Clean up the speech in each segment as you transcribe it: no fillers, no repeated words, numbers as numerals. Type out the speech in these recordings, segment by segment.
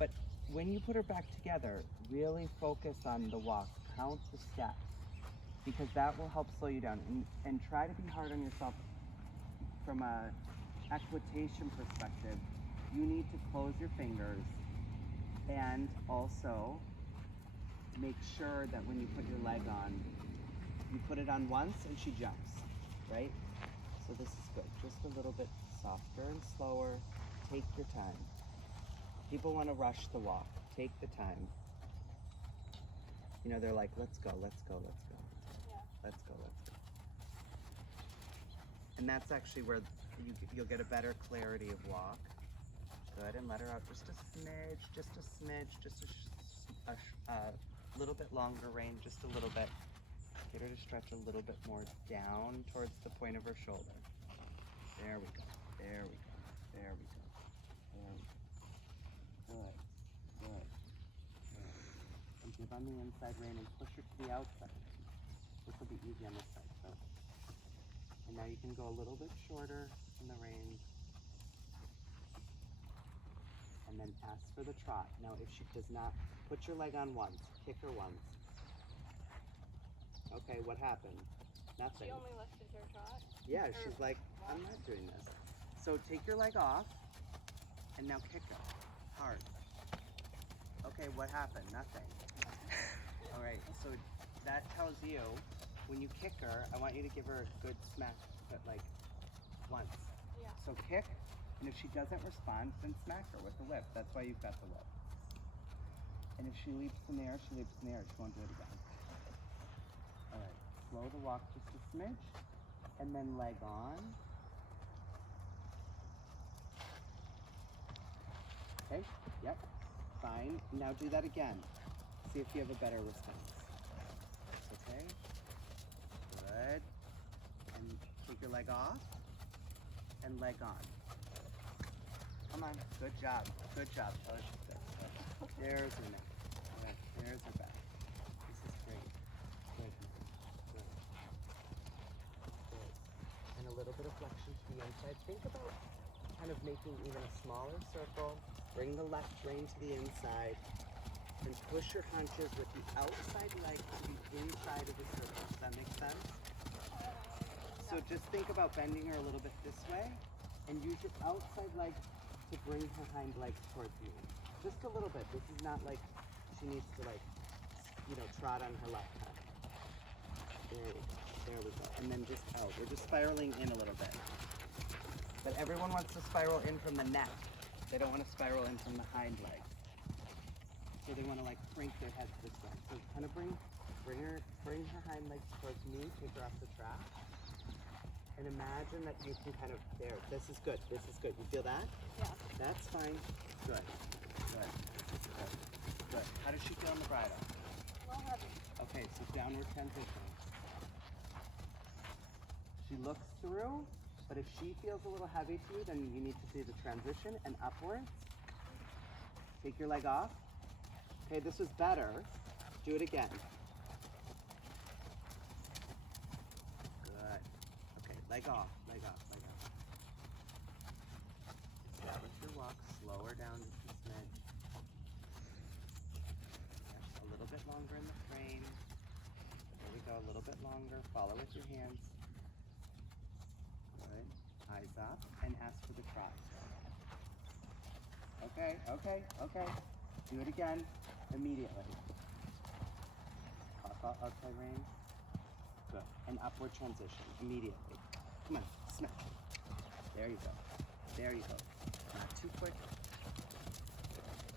But when you put her back together, really focus on the walk. Count the steps, because that will help slow you down. And try to be hard on yourself from a equitation perspective. You need to close your fingers and also make sure that when you put your leg on, you put it on once and she jumps, right? So this is good. Just a little bit softer and slower. Take your time. People want to rush the walk. Take the time. You know, they're like, let's go, let's go, let's go. Yeah. Let's go, let's go. And that's actually where you'll get a better clarity of walk. Good, and let her out just a smidge, just a little bit longer range, just a little bit. Get her to stretch a little bit more down towards the point of her shoulder. There we go, there we go, there we go, there we go. Good, good, good. And give on the inside rein and push her to the outside. This will be easy on this side, so. And now you can go a little bit shorter in the reins. And then ask for the trot. Now if she does not, put your leg on once, kick her once. Okay, what happened? Nothing. She only lifted her trot? Yeah, she's like, I'm not doing this. So take your leg off, and now kick her, hard. Okay, what happened? Nothing. All right, so that tells you, when you kick her, I want you to give her a good smack, but like once. Yeah. So kick, and if she doesn't respond, then smack her with the whip. That's why you've got the whip. And if she leaps in the air, she leaps in the air. She won't do it again. All right, slow the walk just a smidge, and then leg on. Okay, yep, fine. Now do that again. See if you have a better response. Okay, good. And take your leg off, and leg on. Come on, good job, good job. Oh, she's good. There's her neck. All right, there's her back. This is great. Good. Good. Good. And a little bit of flexion to the inside. Think about kind of making even a smaller circle. Bring the left rein to the inside. And push your hunches with the outside leg to the inside of the circle. Does that make sense? So just think about bending her a little bit this way. And use your outside leg to bring her hind legs towards you. Just a little bit. This is not like she needs to trot on her left hind. There we go. There we go. And then just out. We're just spiraling in a little bit. But everyone wants to spiral in from the neck. They don't want to spiral in from the hind leg. So they want to crank their heads this way. So kind of bring her hind legs towards me. Take her off the track. And imagine that you can kind of, there, this is good, this is good. You feel that? Yeah. That's fine. Good, good, good, good. How does she feel on the bridle? A little heavy. Okay, so downward transition. She looks through, but if she feels a little heavy to you, then you need to see the transition and upwards. Take your leg off. Okay, this was better. Do it again. Good. Okay, leg off, leg off, leg off. Establish your walk, slow her down just a smidge. Yes, a little bit longer in the frame. There we go, a little bit longer. Follow with your hands. Good. Eyes up and ask for the trot. Okay, okay, okay. Do it again immediately. Outside rein. Good. And upward transition immediately. Come on, smack. There you go. There you go. Not too quick.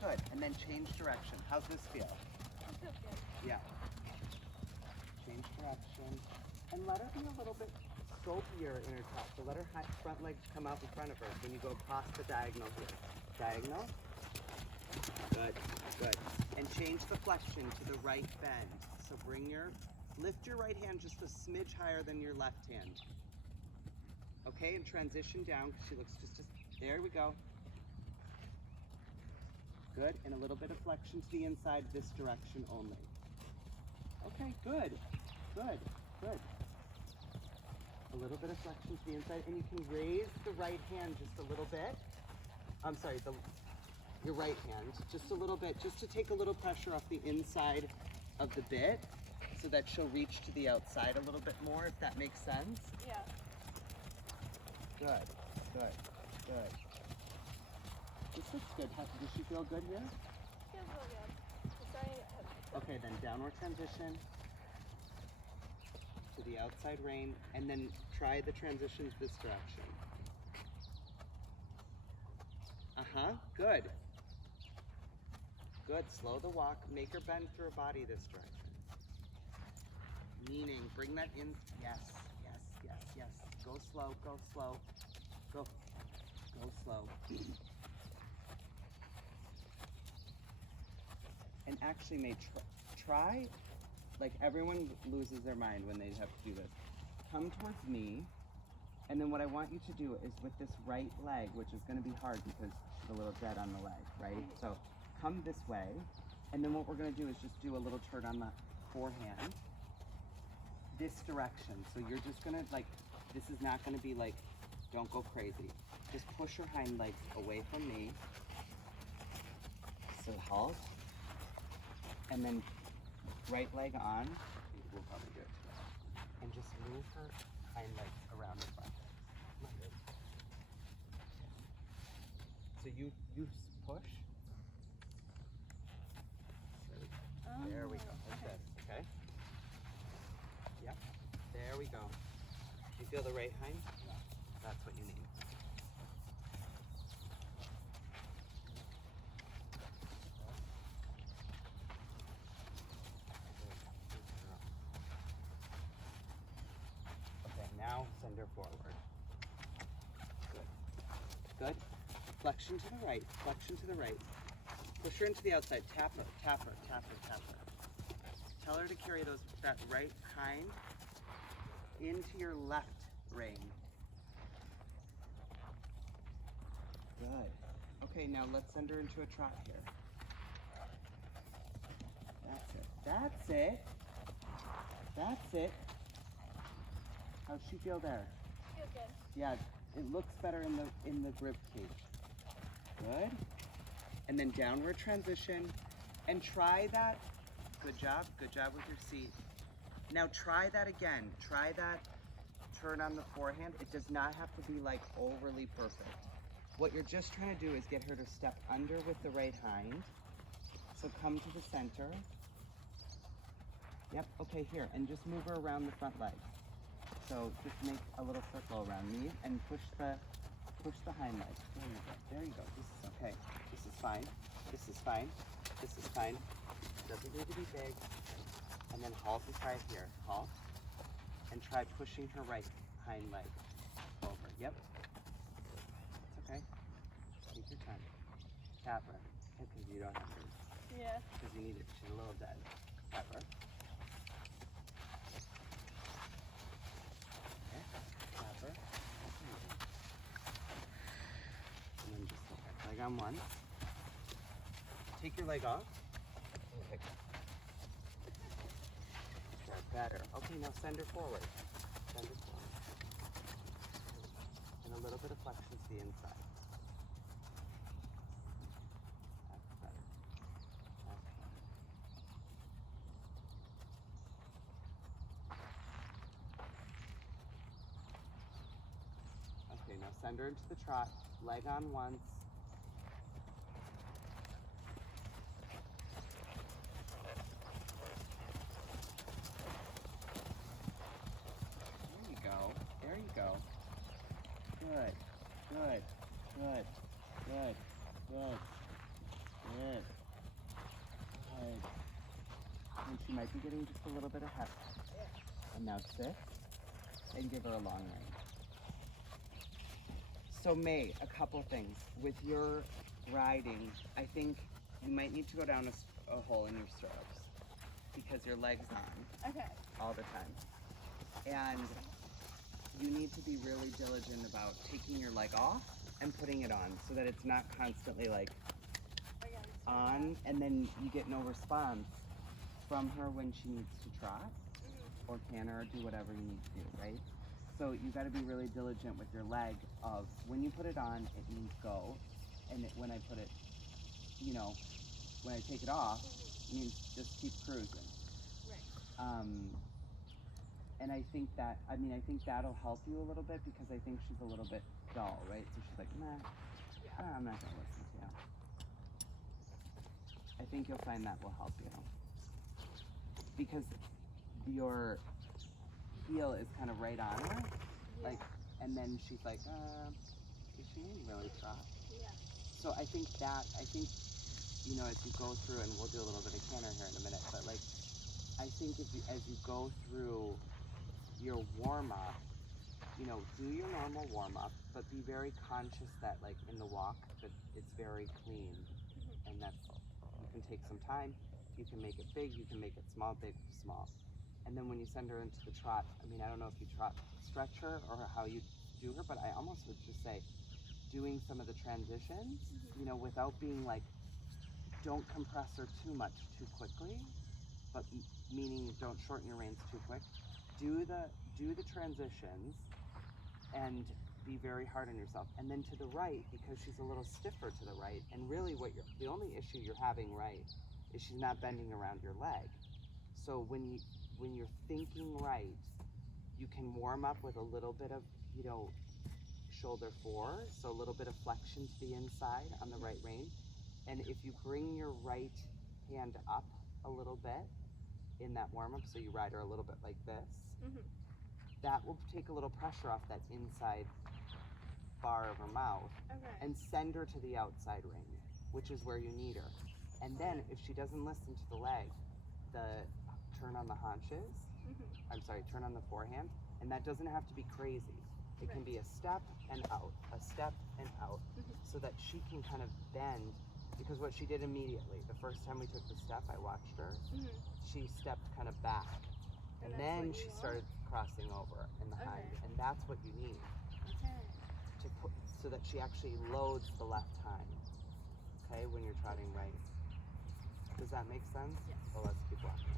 Good. And then change direction. How's this feel? It feels good. Yeah. Change direction. And let her be a little bit scopier in her top. So let her front legs come out in front of her when you go across the diagonal here. Diagonal. Good, good. And change the flexion to the right bend. So lift your right hand just a smidge higher than your left hand. Okay, and transition down because she looks just, there we go. Good, and a little bit of flexion to the inside this direction only. Okay, good, good, good. A little bit of flexion to the inside, and you can raise the right hand just a little bit. I'm sorry, your right hand, just a little bit, just to take a little pressure off the inside of the bit so that she'll reach to the outside a little bit more, if that makes sense. Yeah. Good, good, good. This looks good. Does she feel good here? Feels real good. It's starting to get heavy. Okay, then downward transition to the outside rein, and then try the transitions this direction. Uh-huh, good. Good, slow the walk, make her bend through her body this direction. Meaning, bring that in, yes, yes, yes, yes. Go slow, go slow, go slow. And actually, May, try, like everyone loses their mind when they have to do this. Come towards me, and then what I want you to do is with this right leg, which is gonna be hard because she's a little dead on the leg, right? So come this way, and then what we're gonna do is just do a little turn on the forehand, this direction. So you're just gonna this is not gonna be like, don't go crazy. Just push your hind legs away from me. So halt. And then right leg on, we'll probably do it together. And just move her hind legs around the front. Come on, baby. So you push. There we go. That's good. Okay. Yep. There we go. You feel the right hind? Yeah. That's what you need. Okay, now send her forward. Good. Good. Flexion to the right. Flexion to the right. Push her into the outside. Tap her, tap her, tap her, tap her. Tell her to carry that right hind into your left rein. Good. Okay, now let's send her into a trot here. That's it. That's it. That's it. How'd she feel there? Feels good. Yeah, it looks better in the rib cage. Good. And then downward transition, and try that. Good job with your seat. Now try that again. Try that turn on the forehand. It does not have to be like overly perfect. What you're just trying to do is get her to step under with the right hind. So come to the center. Yep, okay, here, and just move her around the front leg. So just make a little circle around me and push the hind leg. There you go, there you go. This is okay. This is fine. This is fine. This is fine. Doesn't need to be big. And then halt and try it here. Halt. And try pushing her right hind leg over. Yep. It's okay. Take your time. Tap her. Because you don't have to. Yeah. Because you need it. She's a little dead. Tap her. Okay. Tap her. And then just leg on one. Take your leg off. Okay. Sure, better. Okay, now send her forward. Send her forward. And a little bit of flexion to the inside. That's better. That's better. Okay, now send her into the trot. Leg on once. There you go. Good, good, good, good, good, good, good. And she might be getting just a little bit of heft. And now sit and give her a long range. So May, a couple things. With your riding, I think you might need to go down a hole in your stirrups because your leg's on. Okay. All the time. And you need to be really diligent about taking your leg off and putting it on so that it's not constantly like on, and then you get no response from her when she needs to trot or canter or do whatever you need to do, right? So you got to be really diligent with your leg of when you put it on, it means go, and when I put it you know, when I take it off, it means just keep cruising. Right. And I think that, I think that'll help you a little bit because I think she's a little bit dull, right? So she's like, nah, I'm not gonna listen to you. I think you'll find that will help you. Because your heel is kind of right on her, like, and then she's like, is she really trot? Yeah. So I think, you know, as you go through, and we'll do a little bit of canter here in a minute, but like, I think as you go through your warm-up, you know, do your normal warm-up, but be very conscious that, like, in the walk, that it's very clean, and that's, you can take some time, you can make it big, you can make it small, big, small. And then when you send her into the trot, I don't know if you trot stretch her or how you do her, but I almost would just say doing some of the transitions, you know, without being like, don't compress her too much too quickly, but meaning don't shorten your reins too quick. Do the transitions and be very hard on yourself. And then to the right, because she's a little stiffer to the right, and really the only issue you're having right is she's not bending around your leg. So when you're thinking right, you can warm up with a little bit of, you know, shoulder forward, so a little bit of flexion to the inside on the right rein. And if you bring your right hand up a little bit in that warm up, so you ride her a little bit like this, that will take a little pressure off that inside bar of her mouth, and send her to the outside rein, which is where you need her. And then if she doesn't listen to the leg, turn on the haunches, turn on the forehand, and that doesn't have to be crazy. It can be a step and out, so that she can kind of bend, because what she did immediately, the first time we took the step, I watched her, she stepped kind of back, and then she started crossing over in the hind, and that's what you need to put, so that she actually loads the left hind, okay, when you're trotting right. Does that make sense? Yes. Well, let's keep walking.